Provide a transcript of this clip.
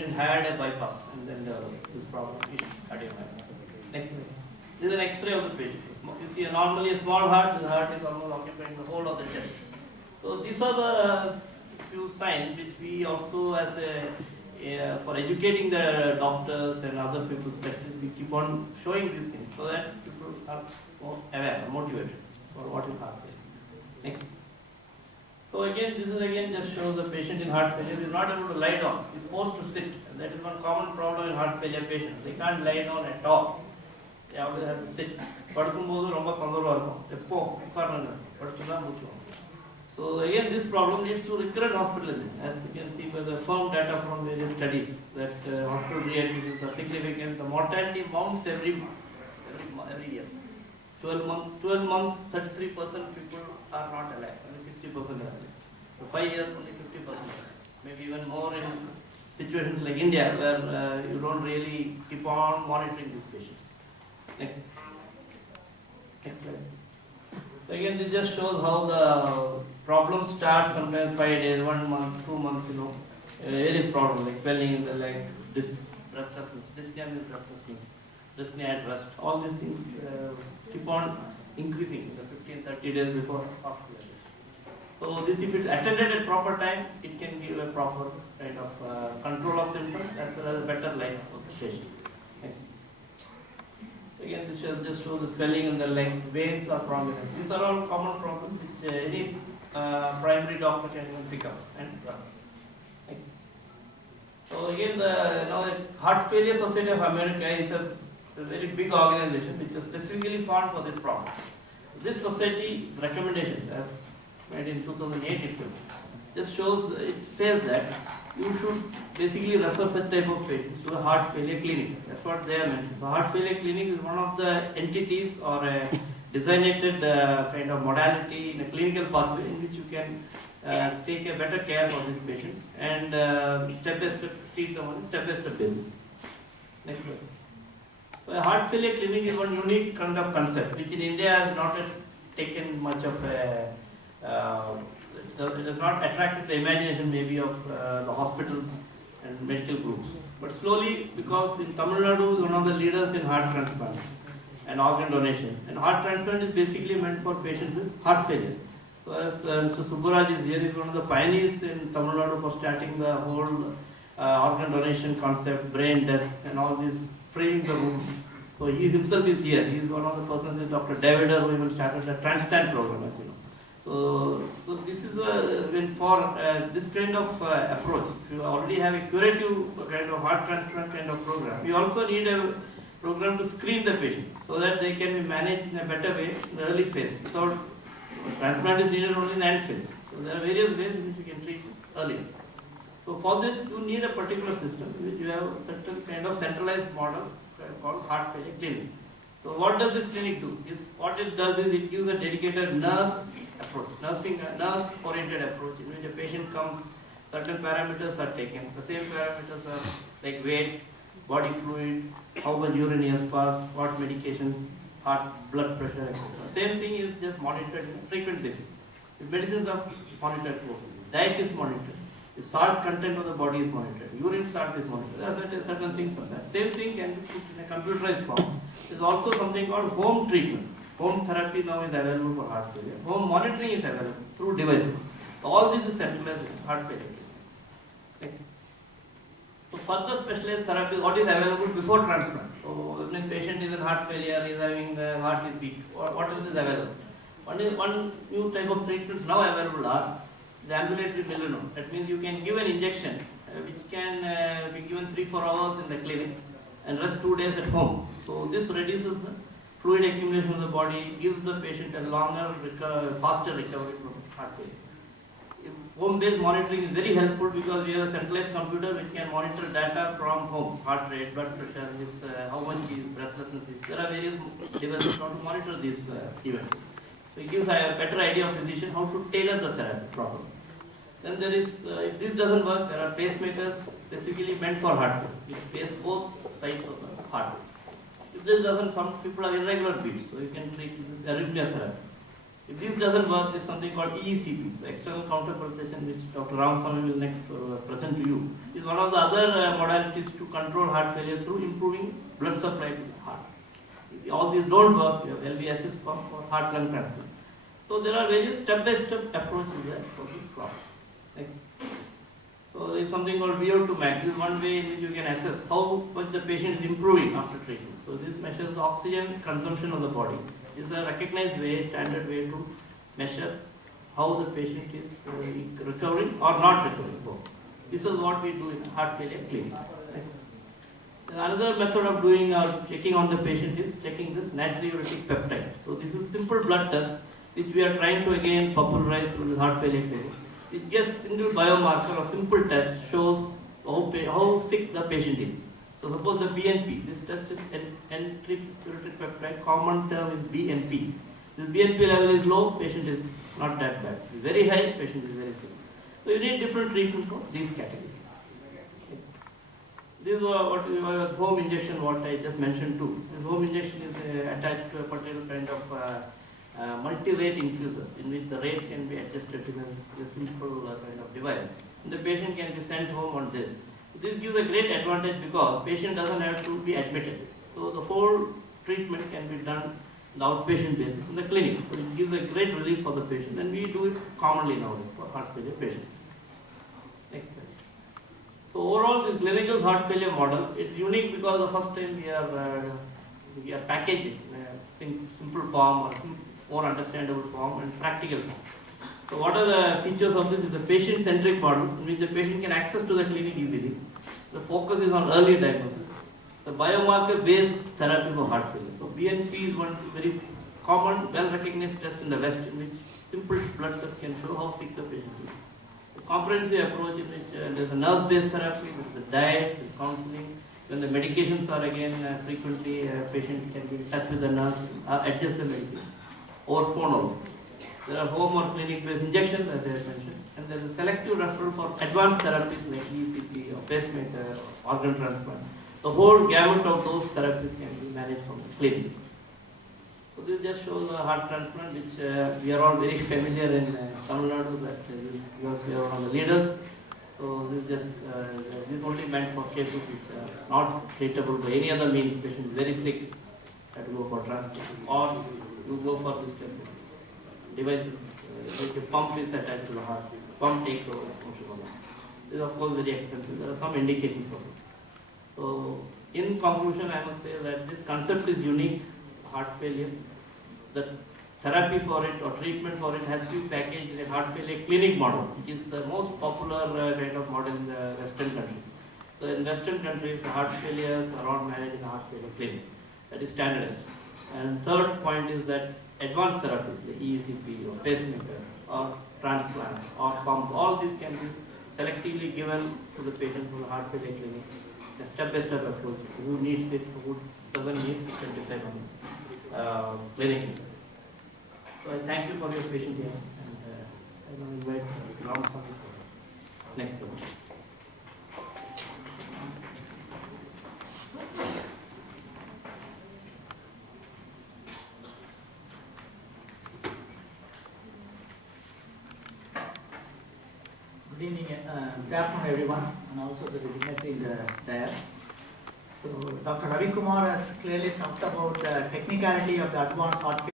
patient had a bypass and then this problem is cardiomyopathy. Next slide. This is an X-ray of the patient. You see, normally a small heart, the heart is almost occupying the whole of the chest. So these are the few signs which we also, as for educating the doctors and other people, especially, we keep on showing these things so that people are more aware, motivated for what is heart failure. Next. So again, this is again just shows the patient in heart failure is not able to lie down. He's forced to sit. And that is one common problem in heart failure patients. They can't lie down at all. They always have to sit. So again, this problem leads to recurrent hospitalization, as you can see by the firm data from various studies that hospital readmissions are significant. The mortality mounts every year. 12 months, 33% people are not alive, only 60% are alive. For 5 years, only 50% are alive. Maybe even more in situations like India, where you don't really keep on monitoring these patients. Next slide. So again, this just shows how the problems start sometimes 5 days, 1 month, 2 months, various problems like swelling in the leg, breathlessness, dyspnea means breathlessness, dyspnea at rest. All these things keep on increasing in the 15-30 days before hospitalization. So this, if it's attended at proper time, it can give a proper kind of control of symptoms as well as a better life of the patient. Again, this just shows the swelling in the leg, veins are prominent. These are all common problems which any primary doctor can even pick up and run. So again, the Heart Failure Society of America is a very big organization which is specifically formed for this problem. This society recommendations, as made in 2008 itself, just shows, it says that you should basically refer such type of patients to a heart failure clinic. That's what they are mentioned. So heart failure clinic is one of the entities or a designated kind of modality in a clinical pathway in which you can take a better care for this patient and step-by-step treat them on a step-by-step basis. Next slide. So a heart failure clinic is one unique kind of concept which in India has not taken much of a it has not attracted the imagination maybe of the hospitals and medical groups. But slowly, because in Tamil Nadu is one of the leaders in heart transplant and organ donation. And heart transplant is basically meant for patients with heart failure. So as Mr. Subbaraj is here, he is one of the pioneers in Tamil Nadu for starting the whole organ donation concept, brain death and all this, framing the rules. So he himself is here. He is one of the persons, is Dr. David, who even started the transplant program, as you know. So this is for this kind of approach. If you already have a curative kind of heart transplant kind of program, you also need a program to screen the patient so that they can be managed in a better way in the early phase. Without transplant is needed only in the end phase. So there are various ways in which you can treat earlier. So for this, you need a particular system in which you have a certain kind of centralized model called heart failure clinic. So what does this clinic do? What it does is it gives a dedicated nurse approach, nurse-oriented approach in which a patient comes, certain parameters are taken. The same parameters are like weight, body fluid, how much urine he has passed, what medications, heart, blood pressure, etc. Same thing is just monitored on a frequent basis. The medicines are monitored closely. Diet is monitored. The salt content of the body is monitored. Urine salt is monitored. There are certain things on that. Same thing can be put in a computerized form. There is also something called home treatment. Home therapy now is available for heart failure. Home monitoring is available through devices. All this is centralized in heart failure. Okay. So further specialized therapy, what is available before transplant? So when a patient is in heart failure, is having the heart is weak, what else is available? One new type of treatments now available are the ambulatory melanoma. That means you can give an injection which can be given 3-4 hours in the clinic and rest 2 days at home. So this reduces the fluid accumulation in the body, gives the patient a longer, faster recovery from heart failure. Home-based monitoring is very helpful because we have a centralized computer which can monitor data from home, heart rate, blood pressure, how much breathlessness is. There are various devices to monitor these events. So it gives a better idea of physician how to tailor the therapy properly. Then there is, if this doesn't work, there are pacemakers specifically meant for heart failure. It pace both sides of the heart. If this doesn't, some people have irregular beats, so you can treat with arrhythmia therapy. If this doesn't work, there's something called EECP, the external counter pulsation, which Dr. Ramaswamy will next present to you. Is one of the other modalities to control heart failure through improving blood supply to the heart. If all these don't work, you have LV assist pump or heart lung transplant. So there are various step-by-step approaches there for this problem. So there is something called VO2 max. This is one way in which you can assess how much the patient is improving after treatment. So this measures the oxygen consumption of the body. This is a recognized way, standard way to measure how the patient is recovering or not recovering. This is what we do in heart failure clinic. Another method of doing or checking on the patient is checking this natriuretic peptide. So this is simple blood test which we are trying to again popularize through the heart failure clinic. It just single biomarker or simple test shows how sick the patient is. So suppose the BNP, this test is natriuretic peptide, common term is BNP. This BNP level is low, patient is not that bad. If very high, patient is very sick. So you need different treatment for these categories. This is what is home injection, what I just mentioned too. This home injection is attached to a particular kind of multi-rate infuser in which the rate can be adjusted to a simple kind of device. And the patient can be sent home on this. This gives a great advantage because patient doesn't have to be admitted. So the whole treatment can be done on the outpatient basis in the clinic. So it gives a great relief for the patient, and we do it commonly nowadays for heart failure patients. Next slide. So overall, this Gleneagles heart failure model, it's unique because the first time we are packaged in a simple form or more understandable form and practical form. So what are the features of this? Is the patient-centric model in which the patient can access to the clinic easily. The focus is on early diagnosis. The biomarker-based therapy for heart failure. So BNP is one very common, well-recognized test in the West in which simple blood test can show how sick the patient is. It's a comprehensive approach in which there's a nurse-based therapy, there's a diet, there's counseling. When the medications are again frequently, patient can be in touch with the nurse, adjust the medication, over phone also. There are home or clinic-based injections, as I mentioned, and there is a selective referral for advanced therapies like ECG or pacemaker, organ transplant. The whole gamut of those therapies can be managed from the clinic. So this just shows a heart transplant, which we are all very familiar in Tamil Nadu, that we are one of the leaders. So this is only meant for cases which are not treatable by any other means. Patient is very sick, have to go for transplant, or you go for this type of devices. The pump is attached to the heart. Pump takes over function of the heart. This is of course very expensive. There are some indications for this. So in conclusion, I must say that this concept is unique. Heart failure. The therapy for it or treatment for it has to be packaged in a heart failure clinic model, which is the most popular kind of model in the Western countries. So in Western countries, the heart failures are all managed in a heart failure clinic. That is standardized. And third point is that advanced therapies, the ECP or pacemaker or transplant or pump, all these can be selectively given to the patient from the heart failure clinic. The step-by-step approach, who needs it, who doesn't need it, can decide on clinic. So I thank you for your patience here, and I now invite Ramaswamy for next question. Good evening, good afternoon everyone, and also the dignitary in the dais. So Dr. Ravi Kumar has clearly talked about the technicality of the advanced heart